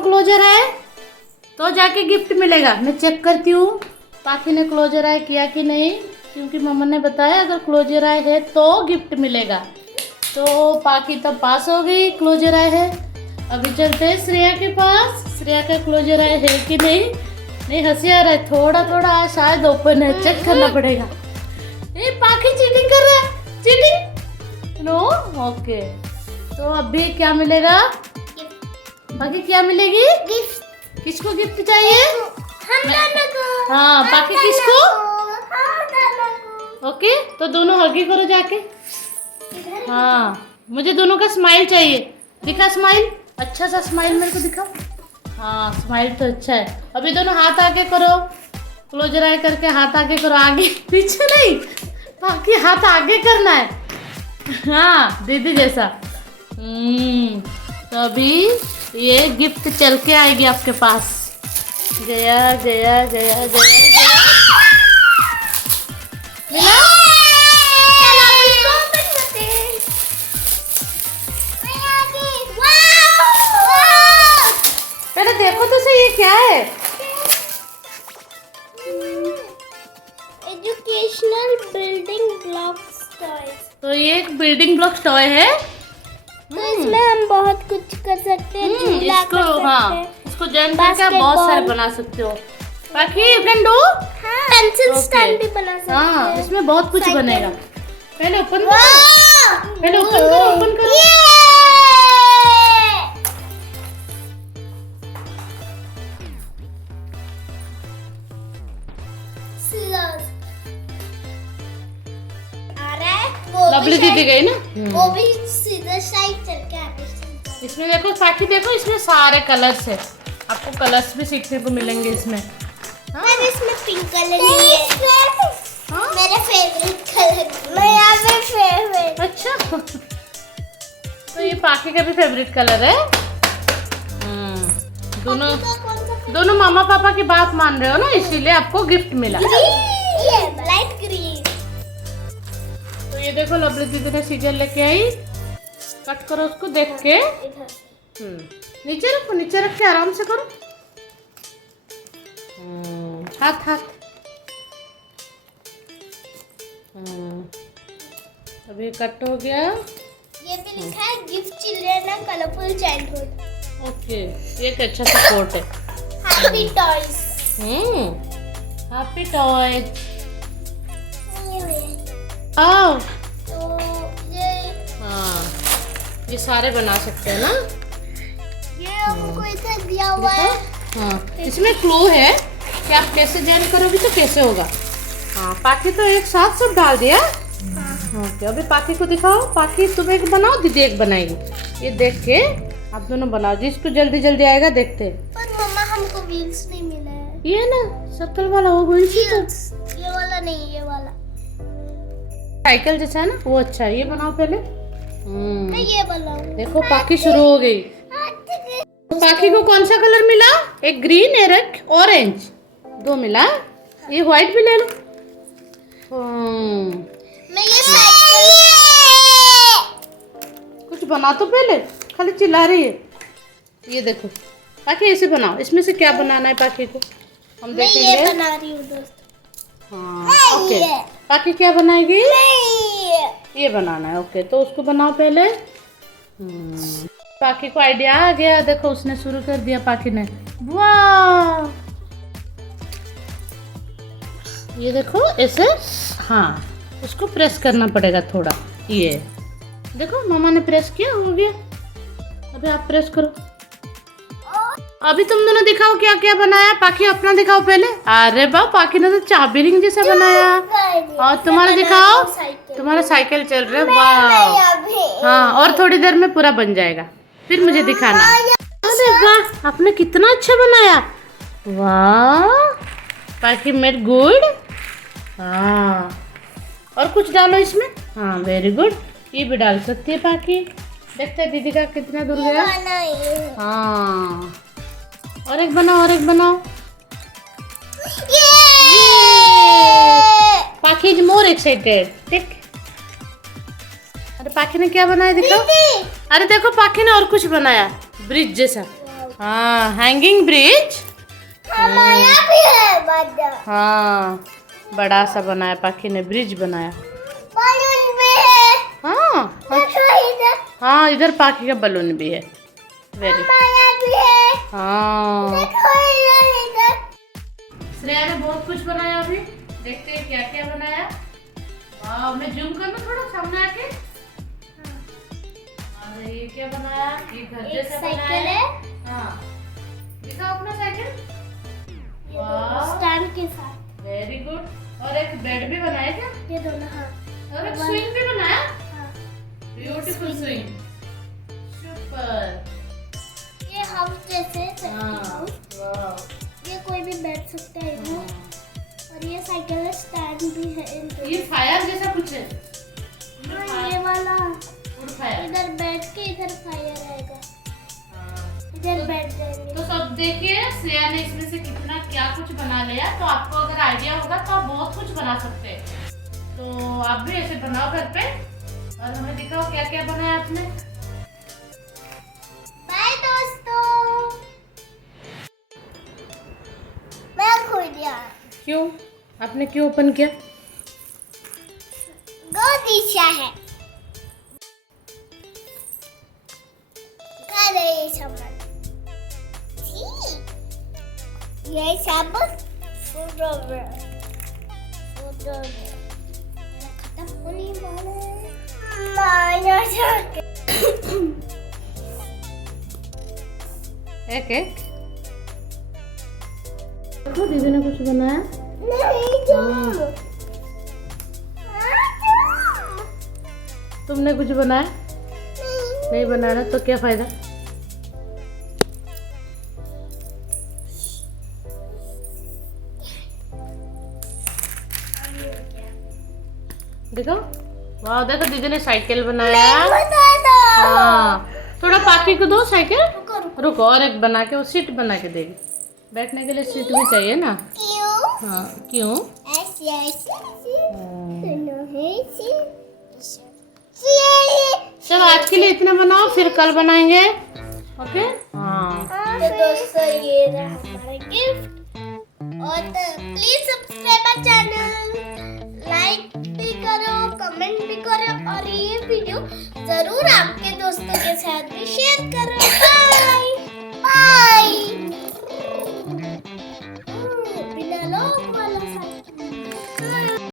Closure आए तो जाके गिफ्ट मिलेगा। मैं चेक करती हूँ पाखी ने क्लोजर आए किया कि नहीं, क्योंकि मम्मा ने बताया अगर क्लोजर आए है तो गिफ्ट मिलेगा। तो पाखी तो पास हो गई, क्लोजर आए है। अभी चलते हैं श्रेया के पास, श्रेया का क्लोजर आए है कि नहीं। नहीं हंसी आ रहा है, थोड़ा थोड़ा शायद ओपन है, चेक करना पड़ेगा। ये पाखी चीटिंग कर रहा है, चीटिंग नो ओके। तो अभी क्या मिलेगा, बाकी क्या मिलेगी, गिफ्ट। किसको गिफ्ट चाहिए, हम दोनों को। हाँ बाकी किसको, ओके। तो दोनों हगी करो जाके। हाँ मुझे दोनों का स्माइल चाहिए, दिखा स्माइल, अच्छा सा स्माइल मेरे को दिखा। हाँ स्माइल तो अच्छा है। अभी दोनों हाथ आगे करो, क्लोजर आई करके हाथ आगे करो, आगे पीछे नहीं, बाकी हाथ आगे करना है। हाँ दीदी जैसा। तो अभी ये गिफ्ट चल के आएगी आपके पास। गया गया गया गया मिला। पहले देखो तो सही ये क्या है। Educational building blocks toy. तो ये एक बिल्डिंग ब्लॉक टॉय है। तो इसमें हम बहुत कुछ कर सकते हैं, झूला इसको कर सकते हाँ हैं। इसको जॉइन करके आप बहुत सारे बना सकते हो। बाकी you can do pencil stand भी बना सकते हैं। हाँ इसमें बहुत कुछ साइकिल। बनेगा। पहले ओपन करो, पहले ओपन करो, ओपन करो। लवली दीदी गई ना, वो भी सीधा साइड चल के आगे। इसमें देखो साथी, देखो इसमें सारे कलर्स है, आपको कलर्स भी सीखने को मिलेंगे इसमें। मैंने इसमें पिंक कलर लिए, मेरा फेवरेट कलर। मैं यहाँ पे फेवरेट। अच्छा तो ये पाखी का भी फेवरेट कलर है। दोनों दोनों मामा पापा की बात मान रहे हो ना, इसीलिए आपको गिफ्ट मिला। ये लाइट ग्रीन। तो ये देखो लवली दीदी ने सीजर लेके आई, कट करो उसको देख के। नीचे रखो, नीचे रख के आराम से करो। हाथ हाथ। अभी कट हो गया। ये भी लिखा है gift children and colourful childhood. Okay ये एक अच्छा सा कोट है। Happy toys. Happy toys. आओ तो ये हाँ ये सारे बना सकते हैं ना। ये हमको इधर दिया हुआ है। हाँ इसमें क्लू है कि आप कैसे जॉइन करोगे तो कैसे होगा। हाँ पाखी तो एक साथ सब डाल दिया। ओके अभी पाखी को दिखाओ, पाखी तुम एक बनाओ, दीदी एक बनाएगी। ये देख के आप दोनों बनाओ, जिसको जल्दी जल्दी आएगा देखते हैं। पर मम्मा हमको व्हील्स नहीं मिला है। ये ना सर्कल वाला वो व्हील्स ही तो। ये वाला नहीं, ये वाला साइकिल जैसा है ना, वो अच्छा है। ये बनाओ पहले। मैं ये बनाऊं। देखो पाखी शुरू हो गई। तो पाखी को कौन सा कलर मिला, एक ग्रीन एक ऑरेंज, दो मिला। ये व्हाइट भी ले लो। मैं ये साइकिल कुछ बना तो पहले, खाली चिल्ला रही है। ये देखो पाखी ऐसे बनाओ, इसमें से क्या बनाना है पाखी को हम मैं देखेंगे। ये बना रही हूँ दोस्त। हाँ ओके पाखी क्या बनाएगी, ये बनाना है। ओके तो उसको बनाओ पहले। पाखी को आइडिया आ गया, देखो उसने शुरू कर दिया पाखी ने। वाह ये देखो ऐसे, हाँ उसको प्रेस करना पड़ेगा थोड़ा। ये देखो मामा ने प्रेस किया, हो गया। अभी आप प्रेस करो। अभी तुम दोनों दिखाओ क्या क्या बनाया। पाखी अपना दिखाओ पहले। अरे वाह पाखी ने तो चाबी रिंग जैसा बनाया। और तुम्हारा दिखाओ, तुम्हारा साइकिल चल रहा है। वाह हाँ और थोड़ी देर में पूरा बन जाएगा, फिर मुझे दिखाना। अरे वाह आपने कितना अच्छा बनाया। वाह पाखी मेड गुड। हाँ और कुछ डालो इसमें। हाँ वेरी गुड, ये भी डाल सकती है पाखी। देखते हैं दीदी का कितना दूर गया। हाँ और एक बनाओ, और एक बनाओ। पाखी इज मोर एक्साइटेड। देख अरे पाखी ने क्या बनाया दिखाओ। अरे देखो पाखी ने और कुछ बनाया, ब्रिज जैसा। हाँ, हैंगिंग ब्रिज। हमारा भी है बड़ा। हाँ, बड़ा सा बनाया, पाखी ने ब्रिज बनाया। बलून भी है। हाँ देखो इधर। हाँ, इधर पाखी का बलून भी है। वेरी। हमारा भी है। हाँ, देखो इधर। श्रेया ने बहुत कुछ बनाया। अभी देखते हैं क्या क्या बनाया। वाह, मैं जूम कर लूं थोड़ा सामने आके। अरे ये क्या बनाया? ये घर एक जैसा साइकिल बनाया है। हाँ, दिखाओ अपना साइकिल। वाह, स्टैंड के साथ। Very good. और एक बेड भी बनाया क्या? ये दोनों हाँ। और एक स्विंग भी बनाया। हाँ। Beautiful swing. सुपर। ये हाउस जैसे हाँ, हाउस। वाह। ये कोई भी बैठ सकता है इधर। और ये साइकिल स्टैंड भी है इनके। ये फायर जैसा कुछ है। हाँ, ये वाला वुड फायर। इधर बैठ के इधर फायर आएगा। हाँ। इधर बैठ जाएंगे। तो सब देखिए, श्रेया ने इसमें से कितना क्या कुछ बना लिया। तो आपको अगर आइडिया होगा तो आप बहुत कुछ बना सकते हैं। तो आप भी ऐसे बनाओ घर पे और हमें दिखाओ क्या क्या बनाया आपने। बाय दोस्तों। मैं खुल गया। क्यों? आपने क्यों ओपन किया? गो दिशा है। घर है ये सामान। ये सब फोटोग्राफ खत्म होने वाला है। माया एक एक देखो, दीदी ने कुछ बनाया। नहीं जो तुमने कुछ बनाया? नहीं बनाना तो क्या फायदा? देखो, वाह, देखो दीदी ने साइकिल बनाया। हाँ, थोड़ा पाखी को दो साइकिल। रुको, और एक बना के, वो सीट बना के देगी। बैठने के लिए सीट भी चाहिए ना। क्यों? हाँ, क्यों? ऐसे चलो आज के लिए इतना बनाओ, फिर कल बनाएंगे। ओके। हाँ, तो दोस्तों ये रहा हमारा गिफ्ट। और प्लीज सब्सक्राइब चैनल, लाइक भी करो, कमेंट भी करो और ये वीडियो जरूर आपके दोस्तों के साथ भी शेयर करो।